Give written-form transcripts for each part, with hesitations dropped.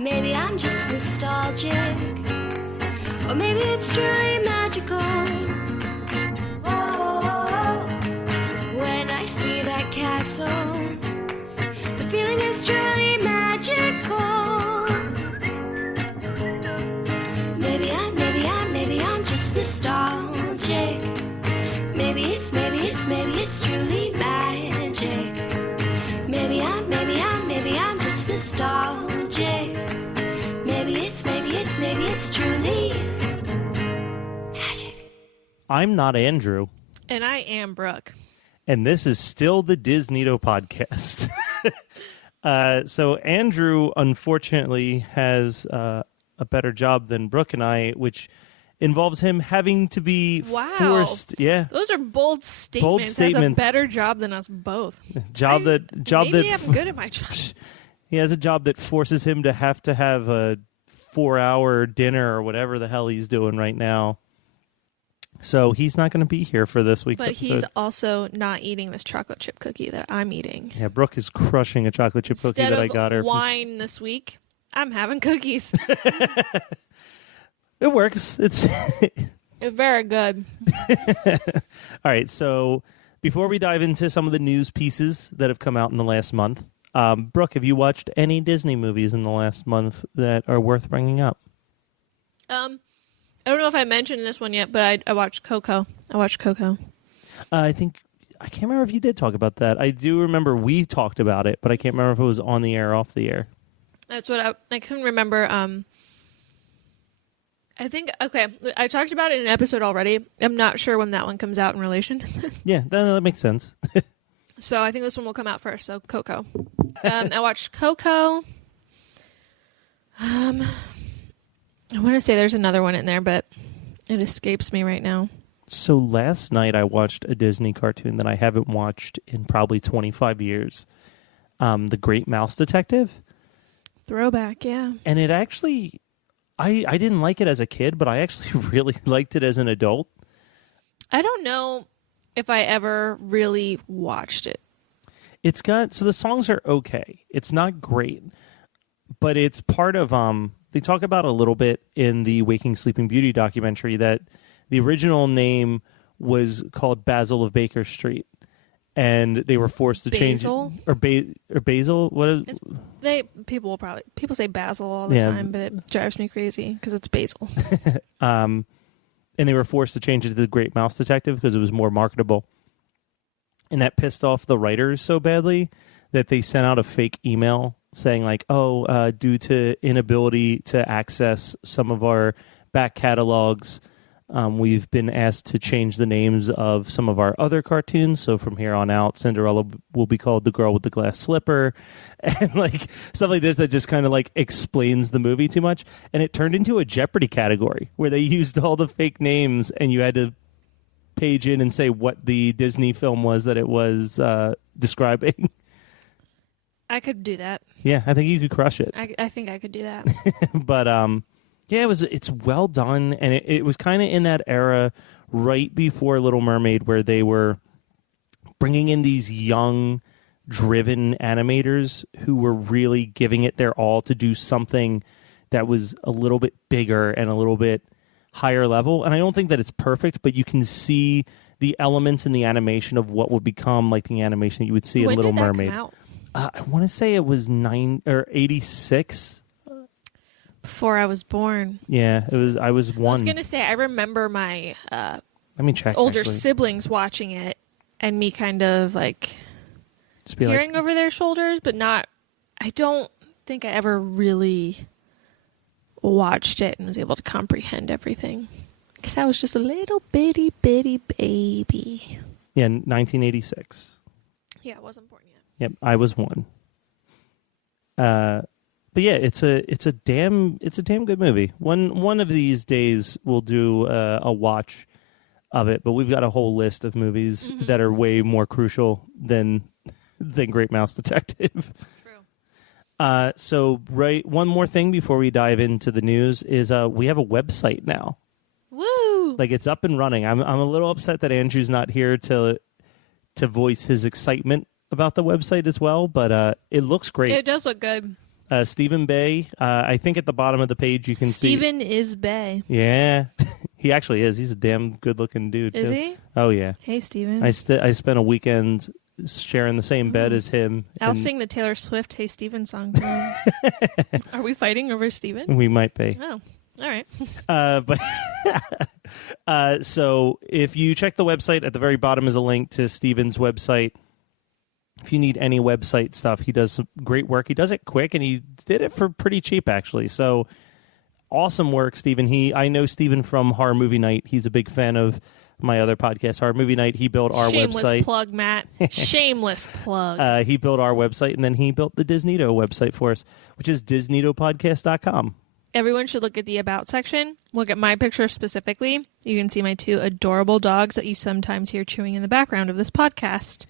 Maybe I'm just nostalgic, or maybe it's truly magical. Oh, when I see that castle, the feeling is truly magical. Maybe I'm just nostalgic. Maybe it's truly magic. Maybe I'm just nostalgic. Maybe it's truly magic. I'm not Andrew. And I am Brooke. And this is still the DisNeato podcast. So Andrew, unfortunately, has a better job than Brooke and I, which involves him having to be forced. Yeah, those are bold statements. Bold statements. Has a better job than us both. Maybe I'm good at my job. He has a job that forces him to have a 4-hour dinner or whatever the hell he's doing right now. So he's not going to be here for this week's episode. But he's also not eting this chocolate chip cookie that I'm eating. Yeah, Brooke is crushing a chocolate chip cookie that I got her. Instead of wine this week, I'm having cookies. It works. It's very good. All right, so before we dive into some of the news pieces that have come out in the last month, Brooke, have you watched any Disney movies in the last month that are worth bringing up? I don't know if I mentioned this one yet, but I watched Coco. I can't remember if you did talk about that. I do remember we talked about it, but I can't remember if it was on the air or off the air. That's what I couldn't remember. I think, okay, I talked about it in an episode already. I'm not sure when that one comes out in relation to this. Yeah, that makes sense. So I think this one will come out first. So Coco. I watched Coco. I want to say there's another one in there, but it escapes me right now. So last night I watched a Disney cartoon that I haven't watched in probably 25 years. The Great Mouse Detective. Throwback, yeah. And it actually, I didn't like it as a kid, but I actually really liked it as an adult. I don't know if I ever really watched it. So the songs are okay. It's not great, but it's part of, they talk about a little bit in the Waking Sleeping Beauty documentary that the original name was called Basil of Baker Street, and they were forced to change it. Or Basil? What is people say Basil all the time, but it drives me crazy because it's Basil. And they were forced to change it to the Great Mouse Detective because it was more marketable. And that pissed off the writers so badly that they sent out a fake email saying like, due to inability to access some of our back catalogs, we've been asked to change the names of some of our other cartoons. So from here on out, Cinderella will be called The Girl with the Glass Slipper. And like stuff like this that just kind of like explains the movie too much. And it turned into a Jeopardy category where they used all the fake names and you had to page in and say what the Disney film was that it was describing. I could do that. Yeah, I think you could crush it. I think I could do that. But yeah, it's well done, and it was kind of in that era right before Little Mermaid where they were bringing in these young, driven animators who were really giving it their all to do something that was a little bit bigger and a little bit higher level. And I don't think that it's perfect, but you can see the elements in the animation of what would become like the animation that you would see in Little Mermaid. Come out? I want to say it was 86. Before I was born. Yeah, it was. I was 1. I was gonna say I remember my Let me check, older actually. siblings watching it and me kind of like Just be peering over their shoulders, but not. I don't think I ever really watched it and was able to comprehend everything because I was just a little bitty baby. Yeah, 1986. Yeah, I wasn't born yet. Yep, I was 1. But yeah, it's a damn good movie. One of these days we'll do a watch of it, but we've got a whole list of movies that are way more crucial than Great Mouse Detective. True. So one more thing before we dive into the news is we have a website now. Woo! Like it's up and running. I'm a little upset that Andrew's not here to voice his excitement about the website as well, but it looks great. It does look good. Stephen Bay. I think at the bottom of the page you can see. Stephen is Bay. Yeah, he actually is. He's a damn good-looking dude, too. Is he? Oh, yeah. Hey, Stephen. I spent a weekend sharing the same bed as him. I'll sing the Taylor Swift Hey Stephen song. Are we fighting over Stephen? We might be. Oh, all right. So if you check the website, at the very bottom is a link to Stephen's website. If you need any website stuff, he does some great work. He does it quick, and he did it for pretty cheap, actually. So awesome work, Stephen. I know Stephen from Horror Movie Night. He's a big fan of my other podcast, Horror Movie Night. He built our Shameless website. plug, Matt. Shameless plug. He built our website, and then he built the DisNeato website for us, which is DisNeatoPodcast.com. Everyone should look at the About section. Look at my picture specifically. You can see my 2 adorable dogs that you sometimes hear chewing in the background of this podcast.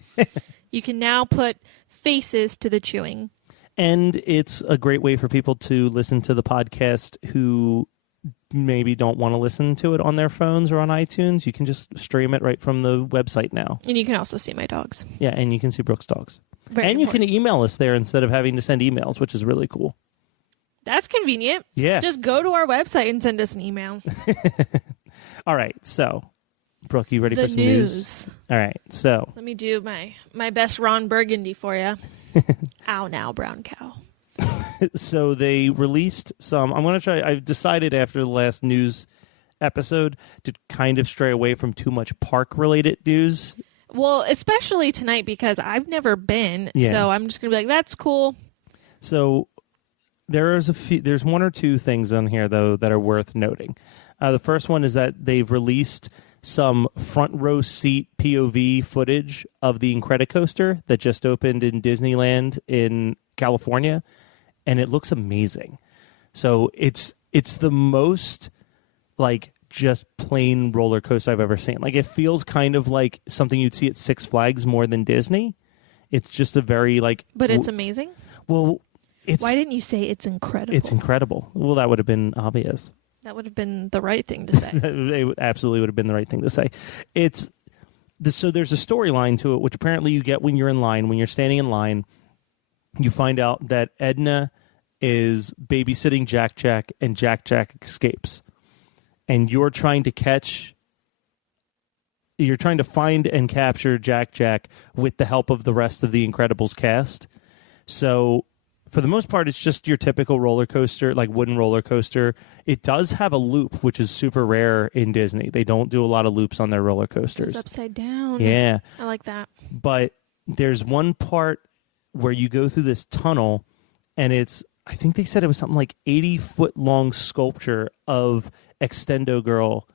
You can now put faces to the chewing. And it's a great way for people to listen to the podcast who maybe don't want to listen to it on their phones or on iTunes. You can just stream it right from the website now. And you can also see my dogs. Yeah, and you can see Brooke's dogs. Very and important. You can email us there instead of having to send emails, which is really cool. That's convenient. Yeah. Just go to our website and send us an email. All right, so, Brooke, you ready The for some news? All right, so. Let me do my best Ron Burgundy for you. Ow now, brown cow. So they released some. I'm going to try. I've decided after the last news episode to kind of stray away from too much park-related news. Well, especially tonight because I've never been, Yeah. so I'm just going to be like, that's cool. So there's one or two things on here, though, that are worth noting. The first one is that they've released some front row seat POV footage of the Incredicoaster that just opened in Disneyland in California, and it looks amazing. So it's the most like just plain roller coaster I've ever seen. Like it feels kind of like something you'd see at Six Flags more than Disney. It's just a very like. But it's amazing. Well, why didn't you say it's incredible? It's incredible. Well, that would have been obvious. That would have been the right thing to say. It absolutely would have been the right thing to say. So there's a storyline to it, which apparently you get when you're in line. When you're standing in line, you find out that Edna is babysitting Jack Jack, and Jack Jack escapes. And you're trying to find and capture Jack Jack with the help of the rest of the Incredibles cast. So for the most part, it's just your typical roller coaster, like wooden roller coaster. It does have a loop, which is super rare in Disney. They don't do a lot of loops on their roller coasters. It's upside down. Yeah. I like that. But there's one part where you go through this tunnel, and I think they said it was something like 80-foot long sculpture of Extendo Girl.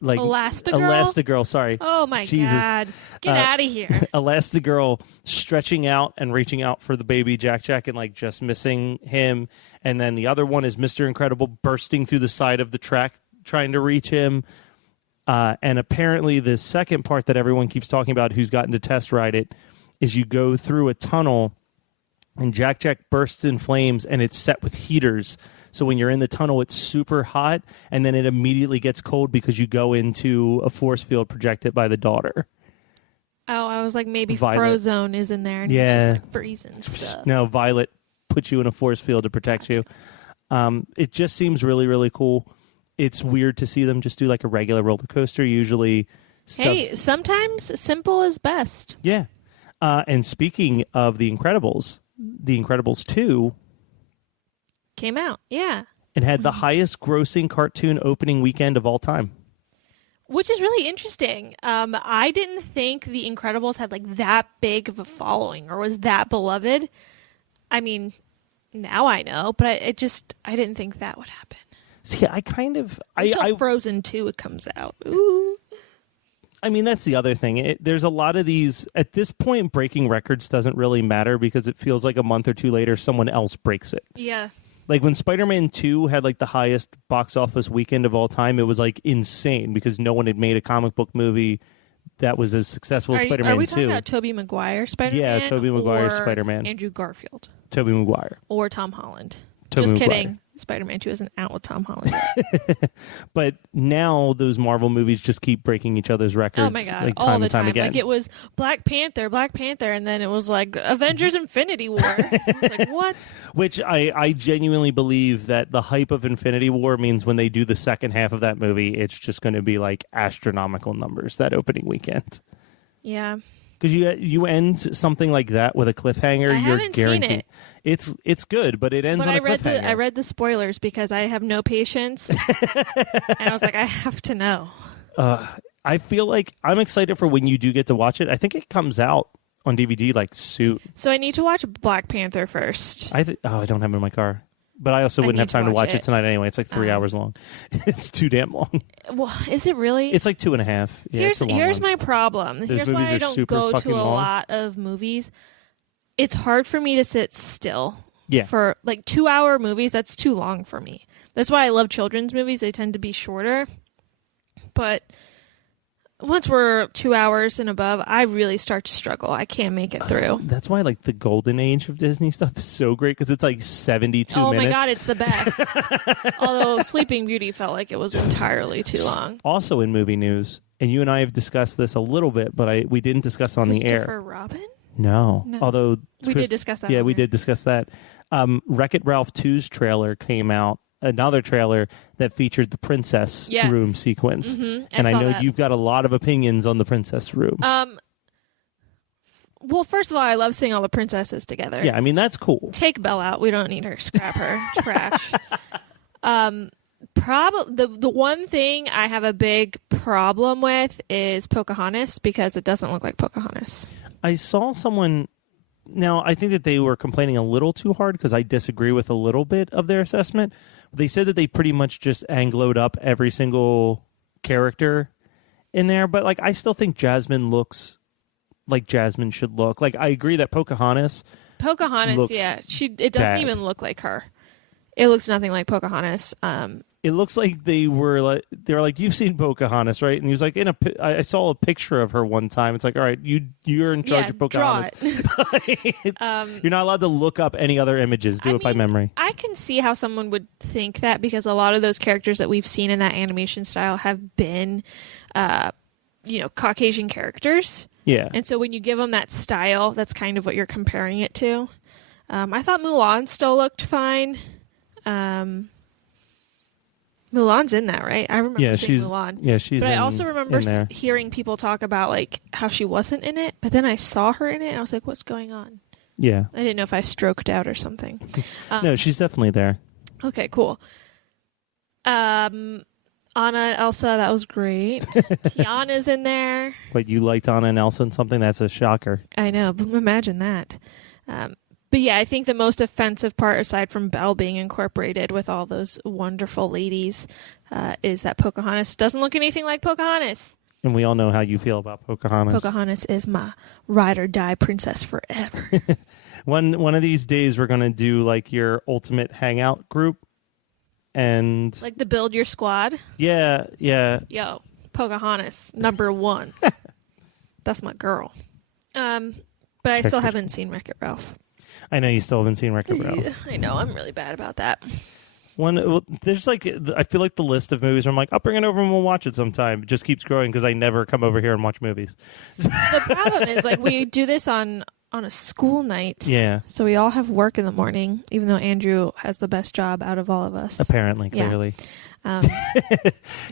Like Elastigirl, sorry. Oh my Jesus. God. Get out of here. Elastigirl stretching out and reaching out for the baby Jack Jack and like just missing him. And then the other one is Mr. Incredible bursting through the side of the track trying to reach him. And apparently the second part that everyone keeps talking about who's gotten to test ride it is you go through a tunnel and Jack Jack bursts in flames and it's set with heaters. So when you're in the tunnel, it's super hot, and then it immediately gets cold because you go into a force field projected by the daughter. Oh, I was like, maybe Violet. Frozone is in there, and Yeah. he's just like freezing stuff. No, Violet puts you in a force field to protect you. It just seems really, really cool. It's weird to see them just do like a regular roller coaster. Usually, Hey, sometimes simple is best. Yeah. And speaking of The Incredibles 2... Came out, yeah. It had the highest grossing cartoon opening weekend of all time. Which is really interesting. I didn't think The Incredibles had like that big of a following or was that beloved. I mean, now I know, but I didn't think that would happen. See, I kind of... Until Frozen 2 comes out. Ooh. I mean, that's the other thing. There's a lot of these... At this point, breaking records doesn't really matter because it feels like a month or two later, someone else breaks it. Yeah. Like when Spider-Man 2 had like the highest box office weekend of all time, it was like insane because no one had made a comic book movie that was as successful as Spider-Man 2. Are we talking about Tobey Maguire Spider-Man? Yeah, Tobey Maguire or Spider-Man. Andrew Garfield. Tobey Maguire. Or Tom Holland. Tobey Just Maguire. kidding. Spider-Man 2 isn't out with Tom Holland yet. But now those Marvel movies just keep breaking each other's records. Oh my god, like, all time the and time time. again. Like it was Black Panther, and then it was like Avengers Infinity War. I was like, what? Which I genuinely believe that the hype of Infinity War means when they do the second half of that movie, it's just going to be like astronomical numbers that opening weekend. Yeah. Because you end something like that with a cliffhanger, I you're haven't seen guaranteed. it. It's good, but it ends But on a cliffhanger. I read the spoilers because I have no patience. And I was like, I have to know. I feel like I'm excited for when you do get to watch it. I think it comes out on DVD like soon. So I need to watch Black Panther first. I don't have it in my car. But I also wouldn't have time to watch it tonight anyway. It's like 3 hours long. It's too damn long. Well, is it really? It's like 2.5. Yeah, here's my problem. Those Here's why movies I are don't super go to fucking a long. lot of movies. It's hard for me to sit still. Yeah. For like 2-hour movies, that's too long for me. That's why I love children's movies. They tend to be shorter. But once we're 2 hours and above, I really start to struggle. I can't make it through. That's why like the golden age of Disney stuff is so great because it's like 72 Oh minutes. my god, it's the best. Although Sleeping Beauty felt like it was entirely too long. Also in movie news, and you and I have discussed this a little bit, but we didn't discuss on the air. Christopher Robin? No. No. Although We did discuss that. Yeah, on we air. did discuss that. Wreck-It Ralph 2's trailer came out. Another trailer that featured the princess Yes. room sequence. Mm-hmm. And I saw know that. you've got a lot of opinions on the princess room. Well, first of all, I love seeing all the princesses together. Yeah, I mean, that's cool. Take Belle out. We don't need her. Scrap her. Trash. Probably the one thing I have a big problem with is Pocahontas because it doesn't look like Pocahontas. I saw someone... Now, I think that they were complaining a little too hard because I disagree with a little bit of their assessment. They said that they pretty much just Angloed up every single character in there. But, like, I still think Jasmine looks like Jasmine should look. Like, I agree that Pocahontas, looks yeah. It doesn't bad. even look like her. It looks nothing like Pocahontas. It looks like they were like, you've seen Pocahontas, right? And he was like, I saw a picture of her one time. It's like, all right, you're in charge of Pocahontas. Draw it. You're not allowed to look up any other images. Do it by memory. I can see how someone would think that because a lot of those characters that we've seen in that animation style have been, Caucasian characters. Yeah. And so when you give them that style, that's kind of what you're comparing it to. I thought Mulan still looked fine. Mulan's in that, right? I remember seeing Mulan. Yeah, she's But in, I also remember in there. hearing people talk about like how she wasn't in it, but then I saw her in it and I was like, what's going on? Yeah. I didn't know if I stroked out or something. No, she's definitely there. Okay, cool. Anna, Elsa, that was great. Tiana's in there. But you liked Anna and Elsa in something? That's a shocker. I know, but imagine that. But yeah, I think the most offensive part, aside from Belle being incorporated with all those wonderful ladies, is that Pocahontas doesn't look anything like Pocahontas. And we all know how you feel about Pocahontas. Pocahontas is my ride or die princess forever. One of these days, we're going to do like your ultimate hangout group. And Like the build your squad. yeah. Yo, Pocahontas, number 1. That's my girl. But I still haven't seen Wreck-It Ralph. I know you still haven't seen Wreck-It Ralph. Yeah, I know, I'm really bad about that. There's like, I feel like the list of movies where I'm like, I'll bring it over and we'll watch it sometime. It just keeps growing because I never come over here and watch movies. The problem is, like, we do this on a school night. Yeah. So we all have work in the morning, even though Andrew has the best job out of all of us. Apparently, Yeah. clearly.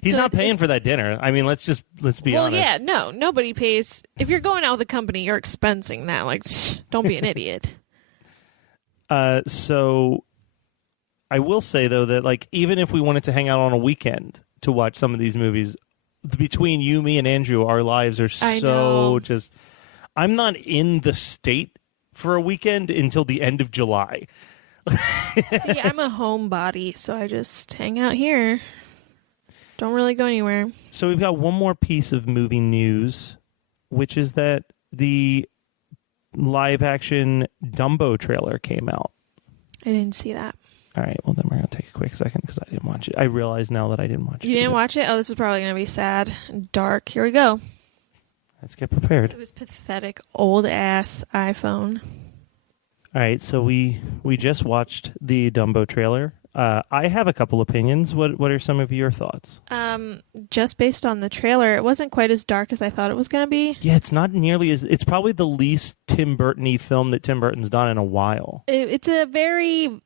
He's So not paying for that dinner. I mean, let's be well, honest. yeah, no, nobody pays. If you're going out with a company, you're expensing that. Like, don't be an idiot. So I will say, though, that like even if we wanted to hang out on a weekend to watch some of these movies, between you, me, and Andrew, our lives are I so know. just... I'm not in the state for a weekend until the end of July. See, I'm a homebody, so I just hang out here. Don't really go anywhere. So we've got one more piece of movie news, which is that the live-action Dumbo trailer came out. I didn't see that. All right, well, then we're going to take a quick second because I didn't watch it. I realize now that I didn't watch it. You didn't either. watch it? Oh, this is probably going to be sad and dark. Here we go. Let's get prepared. It was pathetic old-ass iPhone. All right, so we just watched the Dumbo trailer. I have a couple opinions. What are some of your thoughts? Just based on the trailer, it wasn't quite as dark as I thought it was going to be. Yeah, it's not nearly as... It's probably the least Tim Burton-y film that Tim Burton's done in a while. It's a very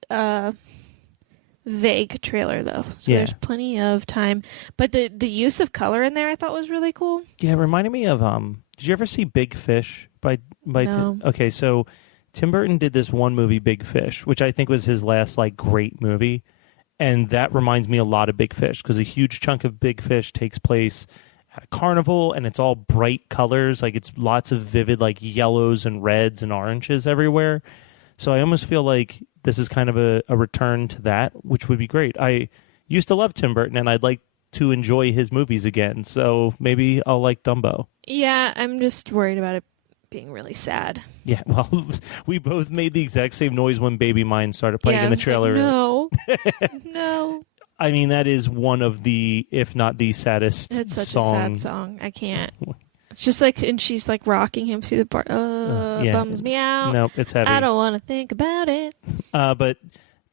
vague trailer, though. So there's plenty of time. But the use of color in there I thought was really cool. Yeah, it reminded me of... Did you ever see Big Fish? No. Okay, so Tim Burton did this one movie, Big Fish, which I think was his last great movie. And that reminds me a lot of Big Fish because a huge chunk of Big Fish takes place at a carnival and it's all bright colors. It's lots of vivid yellows and reds and oranges everywhere. So I almost feel like this is kind of a return to that, which would be great. I used to love Tim Burton and I'd like to enjoy his movies again. So maybe I'll like Dumbo. Yeah, I'm just worried about it being really sad. Yeah, well, we both made the exact same noise when Baby Mine started playing in the trailer. No. No. I mean, that is one of the, if not the saddest It's such song. a sad song. I can't. It's just and she's rocking him through the bar. Bums me out. Nope, it's heavy. I don't want to think about it. But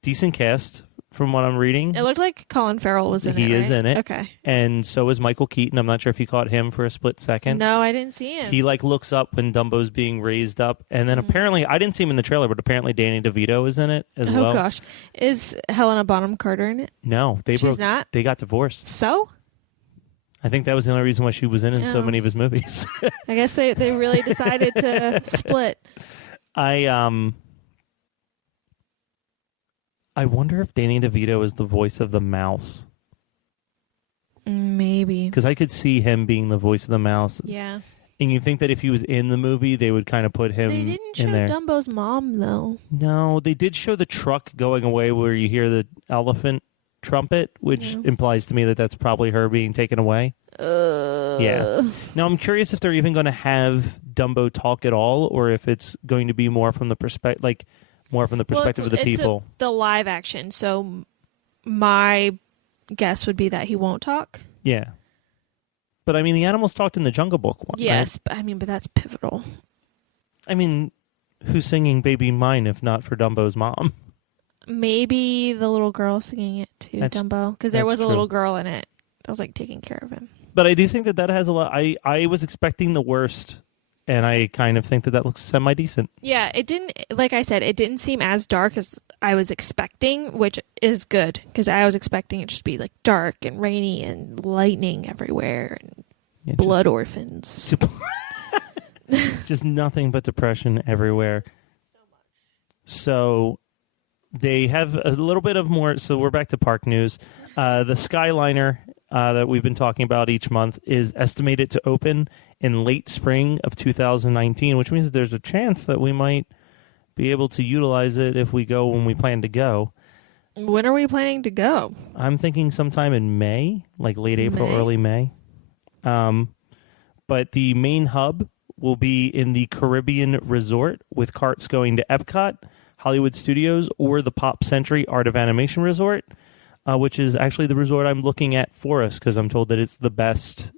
decent cast from what I'm reading. It looked like Colin Farrell was in it. He is in it. Okay. And so is Michael Keaton. I'm not sure if you caught him for a split second. No, I didn't see him. He looks up when Dumbo's being raised up. And then apparently, I didn't see him in the trailer, but apparently Danny DeVito is in it as well. Oh, gosh. Is Helena Bonham Carter in it? No. She's not? They got divorced. So? I think that was the only reason why she was in so many of his movies. I guess they really decided to split. I wonder if Danny DeVito is the voice of the mouse. Maybe. Because I could see him being the voice of the mouse. Yeah. And you think that if he was in the movie, they would kind of put him in there. They didn't show Dumbo's mom, though. No, they did show the truck going away where you hear the elephant trumpet, which implies to me that that's probably her being taken away. Yeah. Now, I'm curious if they're even going to have Dumbo talk at all, or if it's going to be more from the perspective, of the people. The live action. So my guess would be that he won't talk. Yeah. But I mean, the animals talked in the Jungle Book one. Yes, right? but that's pivotal. I mean, who's singing Baby Mine if not for Dumbo's mom? Maybe the little girl singing it to Dumbo, because there was a little girl in it that was taking care of him. But I do think that has a lot. I was expecting the worst, and I kind of think that looks semi-decent. Yeah, it didn't, like I said, it didn't seem as dark as I was expecting, which is good, because I was expecting it to just be dark and rainy and lightning everywhere and blood orphans. Just nothing but depression everywhere. So much. So they have a little bit of more. So we're back to park news. The Skyliner that we've been talking about each month is estimated to open in late spring of 2019, which means that there's a chance that we might be able to utilize it if we go when we plan to go. When are we planning to go? I'm thinking sometime in May, late April, early May. But the main hub will be in the Caribbean Resort, with carts going to Epcot, Hollywood Studios, or the Pop Century Art of Animation Resort, which is actually the resort I'm looking at for us, because I'm told that it's the best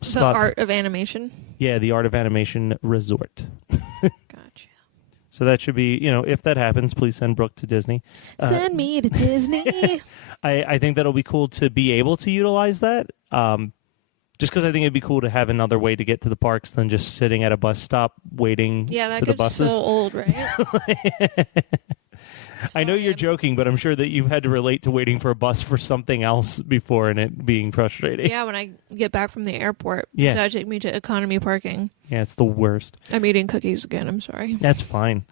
spot. The Art of Animation? Yeah, the Art of Animation Resort. Gotcha. So that should be, if that happens, please send Brooke to Disney. Send me to Disney. I think that'll be cool to be able to utilize that. Just because I think it'd be cool to have another way to get to the parks than just sitting at a bus stop waiting for the buses. So old, right? I know you're joking, but I'm sure that you've had to relate to waiting for a bus for something else before and it being frustrating. Yeah, when I get back from the airport. Yeah. So take me to economy parking. Yeah, it's the worst. I'm eating cookies again. I'm sorry. That's fine.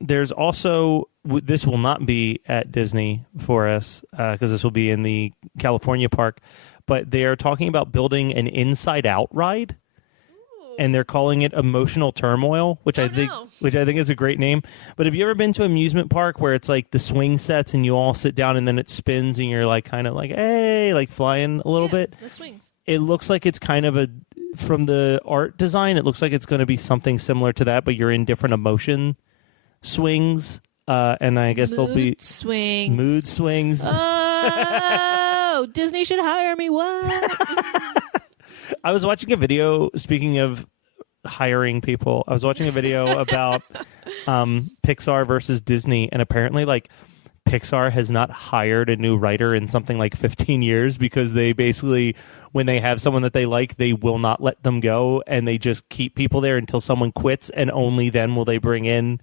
There's also, this will not be at Disney for us because this will be in the California park, but they are talking about building an Inside Out ride. And they're calling it Emotional Turmoil, which I think is a great name. But have you ever been to an amusement park where it's the swing sets and you all sit down and then it spins and you're hey, flying a little bit? The swings. It looks like it's kind of from the art design, it looks like it's going to be something similar to that, but you're in different emotion swings. And I guess there'll be mood swings. Oh, Disney should hire me. What? I was watching a video, speaking of hiring people, I was watching a video about Pixar versus Disney, and apparently, Pixar has not hired a new writer in something like 15 years because they basically, when they have someone that they like, they will not let them go, and they just keep people there until someone quits, and only then will they bring in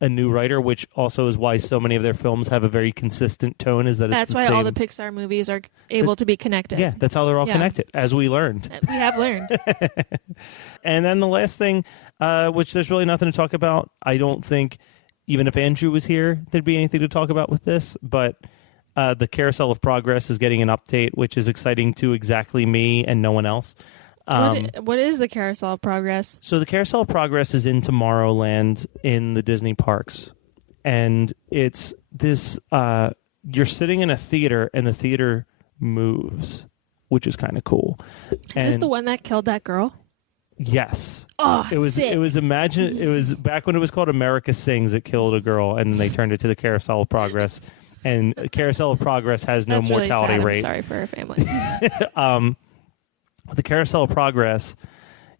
a new writer, which also is why so many of their films have a very consistent tone. Is that that's it's why same... all the Pixar movies are able to be connected. Yeah, that's how they're all connected, as we learned. We have learned. And then the last thing, which there's really nothing to talk about. I don't think, even if Andrew was here, there'd be anything to talk about with this. But the Carousel of Progress is getting an update, which is exciting to exactly me and no one else. What is the Carousel of Progress? So the Carousel of Progress is in Tomorrowland in the Disney parks. And it's this, you're sitting in a theater and the theater moves, which is kind of cool. Is this the one that killed that girl? Yes. Oh, it was sick. it was back when it was called America Sings. It killed a girl, and they turned it to the Carousel of Progress. And Carousel of Progress has no That's mortality really sad. rate. I'm sorry for her family. The Carousel of Progress,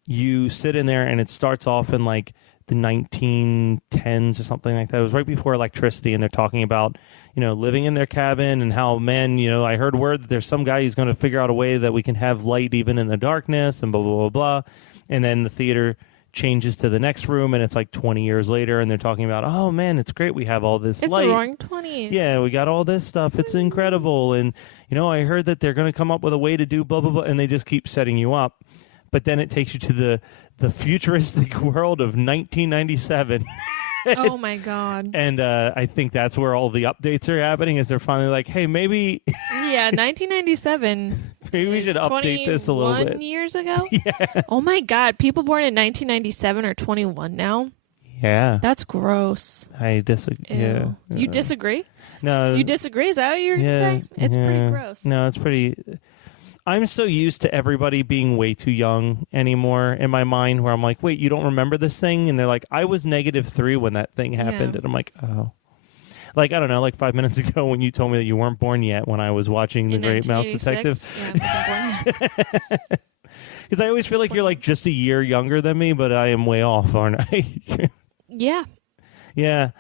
you sit in there, and it starts off in like the 1910s or something like that. It was right before electricity, and they're talking about, living in their cabin and how, man, I heard word that there's some guy who's going to figure out a way that we can have light even in the darkness, and blah, blah, blah, blah. And then the theater changes to the next room, and it's like 20 years later, and they're talking about, oh, man, it's great. We have all this it's light. the roaring 20s. Yeah, we got all this stuff. It's incredible. And, I heard that they're going to come up with a way to do blah, blah, blah, and they just keep setting you up. But then it takes you to the futuristic world of 1997. Oh, my God. And I think that's where all the updates are happening, is they're finally like, hey, maybe... Yeah, 1997. Maybe we should update this a little bit. 21 years ago? Yeah. Oh, my God. People born in 1997 are 21 now? Yeah. That's gross. I disagree. Yeah. You disagree? No. You disagree? Is that what you're saying? It's pretty gross. No, it's pretty... I'm so used to everybody being way too young anymore in my mind, where I'm like, wait, you don't remember this thing? And they're like, I was -3 when that thing happened. Yeah. And I'm like, oh. Like, I don't know, like 5 minutes ago when you told me that you weren't born yet when I was watching The Great Mouse Detective. Yeah, I wasn't born yet. Because I always feel like you're like just a year younger than me, but I am way off, aren't I? Yeah. Yeah.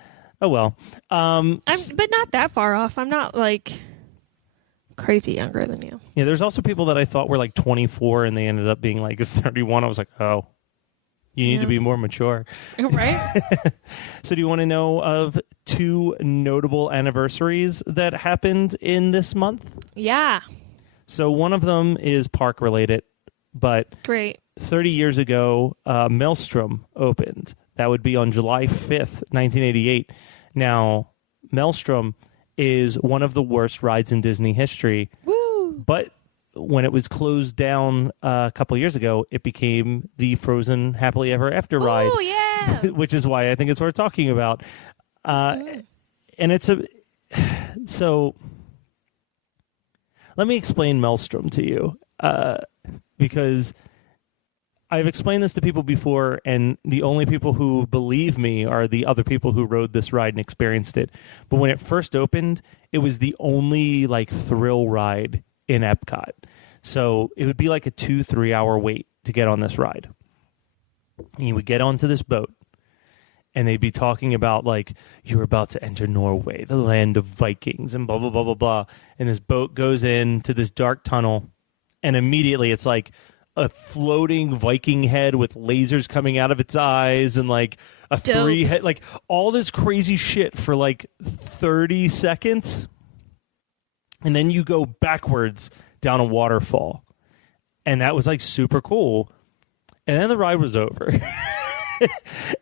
Oh, well. But not that far off. I'm not like crazy younger than you. Yeah, there's also people that I thought were like 24 and they ended up being like 31. I was like, oh, you need to be more mature. Right? So do you want to know of 2 notable anniversaries that happened in this month? Yeah. So one of them is park related, but Great. 30 years ago, Maelstrom opened. That would be on July 5th, 1988. Now, Maelstrom is one of the worst rides in Disney history. Woo! But when it was closed down a couple years ago, it became the Frozen Happily Ever After ride. Oh, yeah! Which is why I think it's worth talking about. And it's so let me explain Maelstrom to you, because I've explained this to people before, and the only people who believe me are the other people who rode this ride and experienced it. But when it first opened, it was the only like thrill ride in Epcot. So it would be like a 2-3 hour wait to get on this ride. And you would get onto this boat, and they'd be talking about like, you're about to enter Norway, the land of Vikings, and blah, blah, blah, blah, blah. And this boat goes into this dark tunnel, and immediately it's like a floating Viking head with lasers coming out of its eyes, and like a Dope. 3 head, like all this crazy shit for like 30 seconds. And then you go backwards down a waterfall. And that was like super cool. And then the ride was over.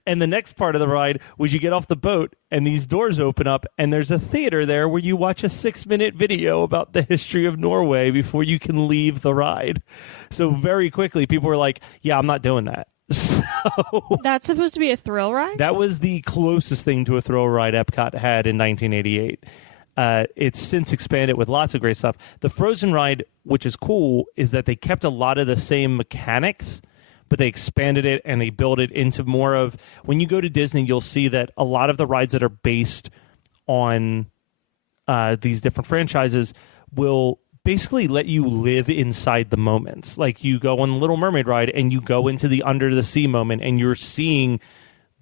And the next part of the ride was you get off the boat and these doors open up and there's a theater there where you watch a 6-minute video about the history of Norway before you can leave the ride. So very quickly people were like, yeah, I'm not doing that. So That's supposed to be a thrill ride? that was the closest thing to a thrill ride Epcot had in 1988. It's since expanded with lots of great stuff. The Frozen ride, which is cool, is that they kept a lot of the same mechanics, but they expanded it and they built it into more of... When you go to Disney, you'll see that a lot of the rides that are based on these different franchises will basically let you live inside the moments. Like you go on the Little Mermaid ride and you go into the under the sea moment and you're seeing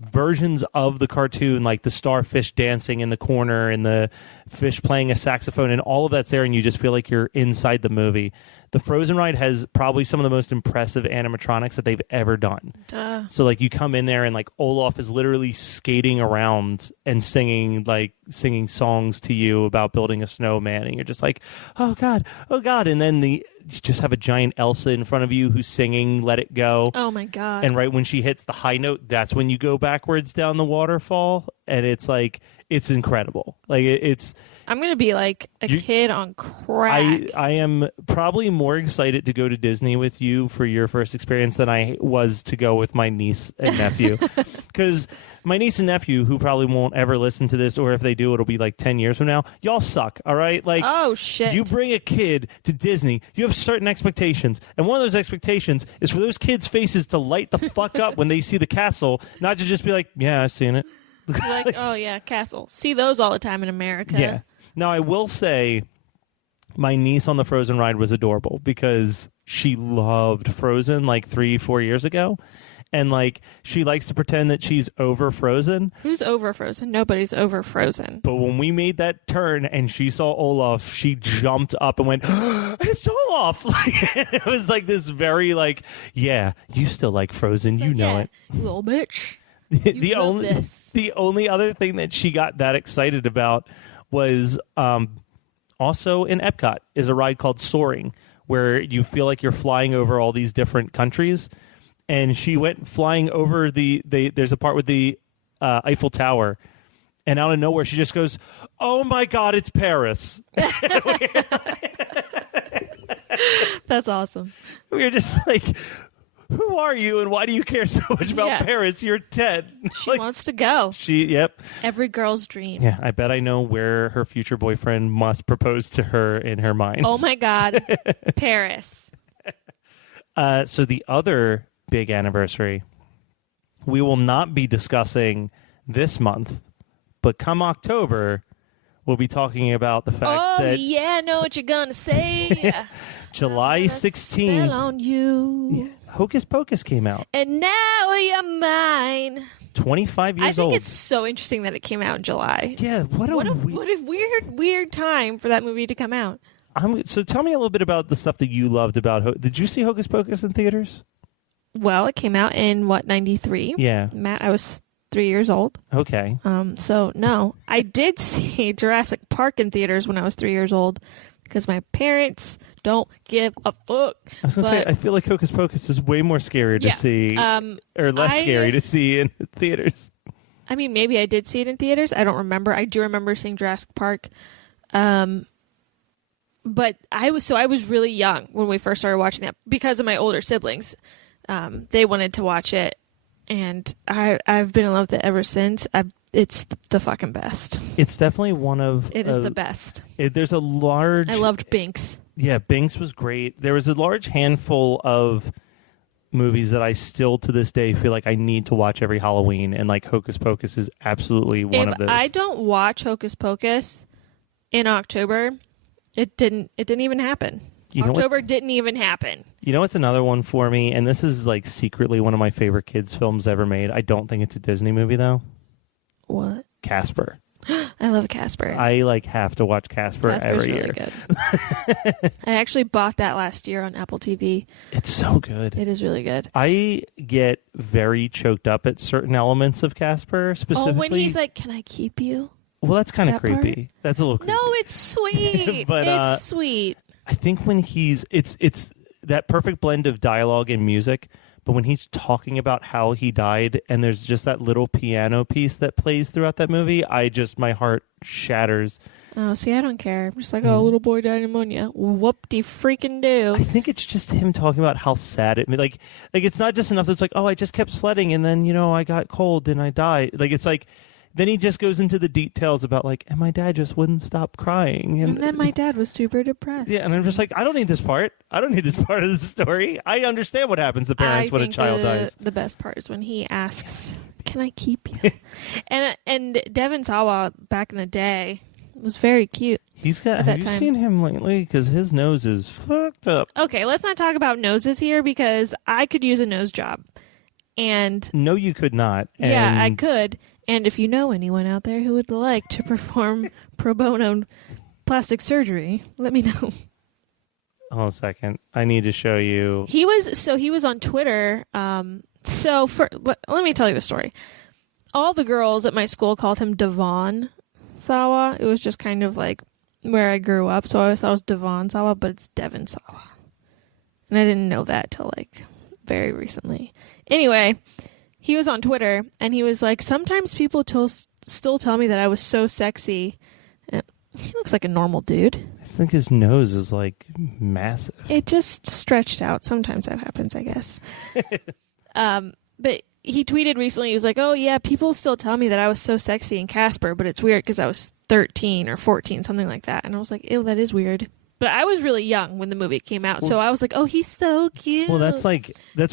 versions of the cartoon, like the starfish dancing in the corner and the fish playing a saxophone, and all of that's there, and you just feel like you're inside the movie. The Frozen ride has probably some of the most impressive animatronics that they've ever done. Duh. So like you come in there and like Olaf is literally skating around and singing singing songs to you about building a snowman, and you're just like, oh god, and then you just have a giant Elsa in front of you who's singing Let It Go. Oh my god. And right when she hits the high note, that's when you go backwards down the waterfall, and it's like it's incredible. Like it's I'm going to be like a kid on crack. I am probably more excited to go to Disney with you for your first experience than I was to go with my niece and nephew. Because my niece and nephew, who probably won't ever listen to this, or if they do, it'll be like 10 years from now, y'all suck, all right? Like, oh, shit. You bring a kid to Disney, you have certain expectations. And one of those expectations is for those kids' faces to light the fuck up when they see the castle, not to just be like, yeah, I've seen it. Like, oh, yeah, castle. See those all the time in America. Yeah. Now, I will say my niece on the Frozen ride was adorable because she loved Frozen like 3-4 years ago. And like she likes to pretend that she's over Frozen. Who's over Frozen? Nobody's over Frozen. But when we made that turn and she saw Olaf, she jumped up and went, it's Olaf! Like, it was like this very like, yeah, you still like Frozen, you know it. You little bitch. The only other thing that she got that excited about was also in Epcot is a ride called Soaring, where you feel like you're flying over all these different countries. And she went flying over there's a part with the Eiffel Tower, and out of nowhere she just goes, oh my god, it's Paris. That's awesome. We were just like, who are you and why do you care so much about Paris? You're 10. She wants to go. Yep. Every girl's dream. Yeah, I bet I know where her future boyfriend must propose to her in her mind. Oh my God. Paris. So the other big anniversary, we will not be discussing this month, but come October, we'll be talking about the fact that... Oh, yeah, I know what you're going to say. July 16th. On you. Hocus Pocus came out. And now you're mine. 25 years old. I think it's so interesting that it came out in July. Yeah, what a weird time for that movie to come out. So tell me a little bit about the stuff that you loved about... Did you see Hocus Pocus in theaters? Well, it came out in, 93? Yeah. Matt, I was 3 years old. Okay. So, no. I did see Jurassic Park in theaters when I was 3 years old because my parents don't give a fuck. I was going to say, I feel like Hocus Pocus is way more scary to see, or less scary to see in theaters. I mean, maybe I did see it in theaters. I don't remember. I do remember seeing Jurassic Park. But I was really young when we first started watching that because of my older siblings. They wanted to watch it, and I've been in love with it ever since. It's the fucking best. It's definitely one of... It is the best. There's a large... I loved Binks. Yeah, Binks was great. There was a large handful of movies that I still to this day feel like I need to watch every Halloween, and like Hocus Pocus is absolutely one of those. If I don't watch Hocus Pocus in October, it didn't even happen. October didn't even happen. You know what's another one for me? And this is like secretly one of my favorite kids' films ever made. I don't think it's a Disney movie, though. What? Casper. I love Casper. I have to watch Casper every year. Casper's really good. I actually bought that last year on Apple TV. It's so good. It is really good. I get very choked up at certain elements of Casper, specifically. Oh, when he's like, "Can I keep you?" Well, that's kind of creepy. Part? That's a little creepy. No, it's sweet. But, it's sweet. I think when it's that perfect blend of dialogue and music, but when he's talking about how he died and there's just that little piano piece that plays throughout that movie, my heart shatters. Oh, see, I don't care. I'm just like, oh, little boy died of pneumonia. Whoop-de-freaking-do. I think it's just him talking about how sad it... Like it's not just enough that's like, oh, I just kept sledding and then, I got cold and I died. Like, it's like... Then he just goes into the details about like, and my dad just wouldn't stop crying. And then my dad was super depressed. Yeah, and I'm just like, I don't need this part. I don't need this part of the story. I understand what happens to parents when a child dies. The best part is when he asks, "Can I keep you?" and Devin Sawa back in the day was very cute. Have you seen him lately? Because his nose is fucked up. Okay, let's not talk about noses here because I could use a nose job. And no, you could not. yeah, I And could. And if you know anyone out there who would like to perform pro bono plastic surgery, let me know. Hold on a second. I need to show you. He was on Twitter. Let me tell you a story. All the girls at my school called him Devon Sawa. It was just kind of like where I grew up, so I always thought it was Devon Sawa, but it's Devon Sawa. And I didn't know that till like very recently. Anyway, he was on Twitter, and he was like, sometimes people still tell me that I was so sexy. He looks like a normal dude. I think his nose is like massive. It just stretched out. Sometimes that happens, I guess. But he tweeted recently, he was like, oh yeah, people still tell me that I was so sexy in Casper, but it's weird because I was 13 or 14, something like that. And I was like, ew, that is weird. But I was really young when the movie came out, so I was like, oh, he's so cute. Well, that's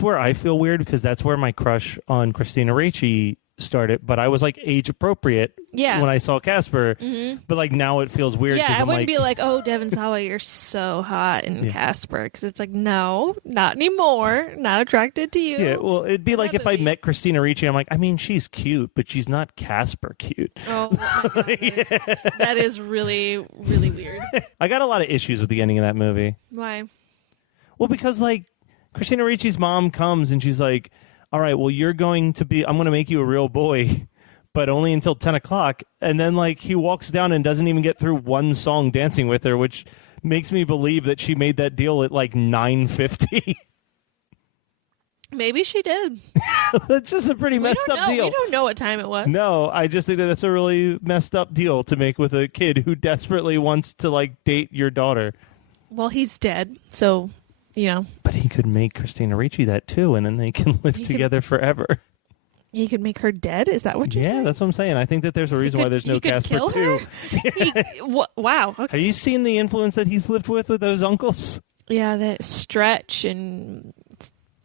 where I feel weird, because that's where my crush on Christina Ricci started, but I was like age appropriate when I saw Casper. Mm-hmm. But like now it feels weird. Yeah, I wouldn't like, be like, oh, Devon Sawa, you're so hot in Casper, because it's like, no, not anymore. Not attracted to you. Yeah, well, it'd be like if I met Christina Ricci, I'm like, I mean, she's cute, but she's not Casper cute. Oh my God, that is really, really weird. I got a lot of issues with the ending of that movie. Why? Well, because like Christina Ricci's mom comes and she's like, all right, well, I'm going to make you a real boy, but only until 10 o'clock. And then, like, he walks down and doesn't even get through one song dancing with her, which makes me believe that she made that deal at, like, 9:50. Maybe she did. That's just a pretty messed up deal. We don't know what time it was. No, I just think that's a really messed up deal to make with a kid who desperately wants to, like, date your daughter. Well, he's dead, so... You know, but he could make Christina Ricci that too, and then they can live together forever. He could make her dead? Is that what you're saying? Yeah, that's what I'm saying. I think that there's a reason why there's no Casper 2. Wow. Okay. Have you seen the influence that he's lived with those uncles? Yeah, that Stretch and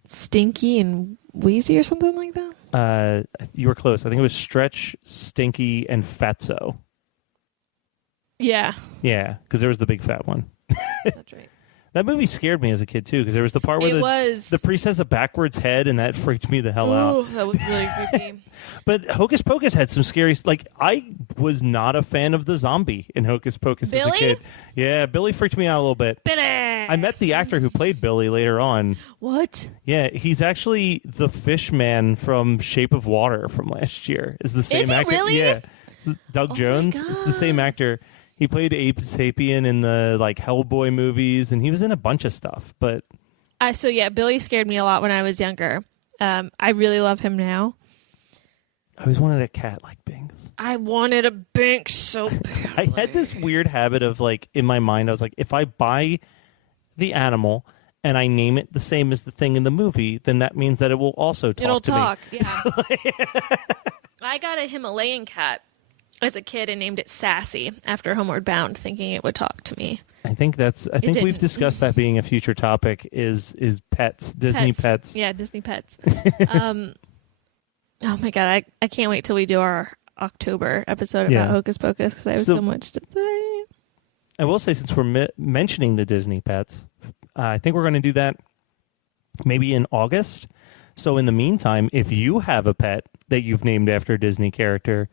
Stinky and Wheezy or something like that? You were close. I think it was Stretch, Stinky, and Fatso. Yeah. Yeah, because there was the big fat one. That's right. That movie scared me as a kid, too, because there was the part where the priest has a backwards head, and that freaked me the hell out. That was really creepy. But Hocus Pocus had some scary... Like, I was not a fan of the zombie in Hocus Pocus as a kid. Yeah, Billy freaked me out a little bit. Billy! I met the actor who played Billy later on. What? Yeah, he's actually the fish man from Shape of Water from last year. Is the same actor. Really? Yeah. Doug Jones. It's the same actor. He played Abe Sapien in the like Hellboy movies, and he was in a bunch of stuff. But Billy scared me a lot when I was younger. I really love him now. I always wanted a cat like Binks. I wanted a Binks so badly. I had this weird habit of like in my mind, I was like, if I buy the animal and I name it the same as the thing in the movie, then that means that it will also talk to me. It'll talk, yeah. I got a Himalayan cat as a kid and named it Sassy after Homeward Bound, thinking it would talk to me. I think we've discussed that being a future topic is pets, Disney pets. Yeah, Disney pets. Oh my God, I can't wait till we do our October episode about Hocus Pocus, because I have so much to say. I will say, since we're mentioning the Disney pets, I think we're going to do that maybe in August. So in the meantime, if you have a pet that you've named after a Disney character,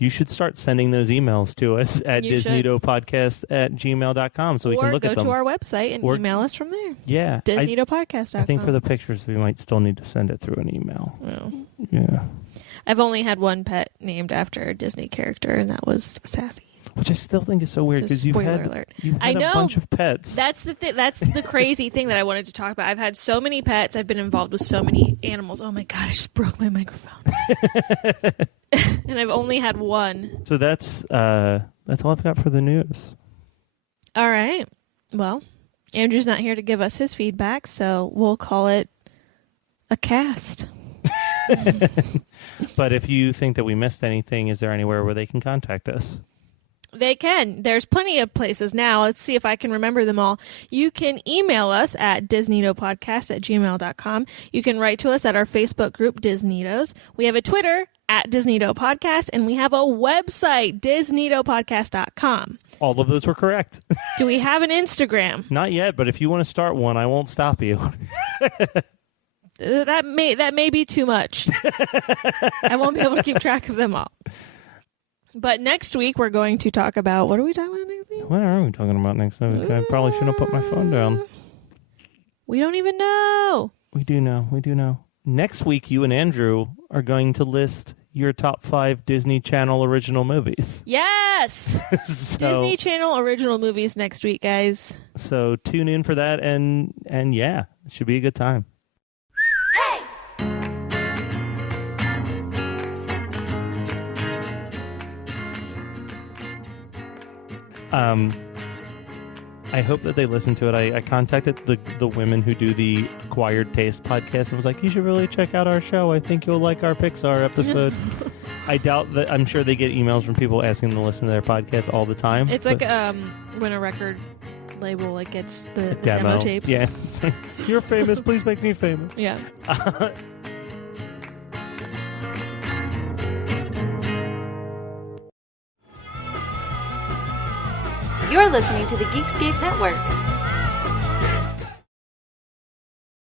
you should start sending those emails to us at DisNeatoPodcast@gmail.com so we can look at them. Or go to our website and email us from there. Yeah. DisNeatoPodcast.com. I think for the pictures, we might still need to send it through an email. Oh. Yeah. I've only had one pet named after a Disney character, and that was Sassy. Which I still think is so weird, because you've had a bunch of pets. That's the crazy thing that I wanted to talk about. I've had so many pets. I've been involved with so many animals. Oh my God, I just broke my microphone. And I've only had one. So that's all I've got for the news. All right. Well, Andrew's not here to give us his feedback, so we'll call it a cast. But if you think that we missed anything, is there anywhere where they can contact us? They can. There's plenty of places now. Let's see if I can remember them all. You can email us at DisNeatoPodcast@gmail.com. You can write to us at our Facebook group, DisNeatos. We have a Twitter at DisNeatoPodcast, and we have a website, DisNeatoPodcast.com. All of those were correct. Do we have an Instagram? Not yet, but if you want to start one, I won't stop you. That may be too much. I won't be able to keep track of them all. But next week we're going to talk about, what are we talking about next week? What are we talking about next week? I probably shouldn't have put my phone down. We don't even know. We do know. Next week, you and Andrew are going to list your top 5 Disney Channel original movies. Yes! Disney Channel original movies next week, guys. So tune in for that, and yeah, it should be a good time. I hope that they listen to it. I contacted the women who do the Acquired Taste podcast and was like, you should really check out our show. I think you'll like our Pixar episode. I doubt that. I'm sure they get emails from people asking them to listen to their podcast all the time. It's like when a record label like gets the demo tapes. Yeah. You're famous. Please make me famous. Yeah. You're listening to the Geekscape Network.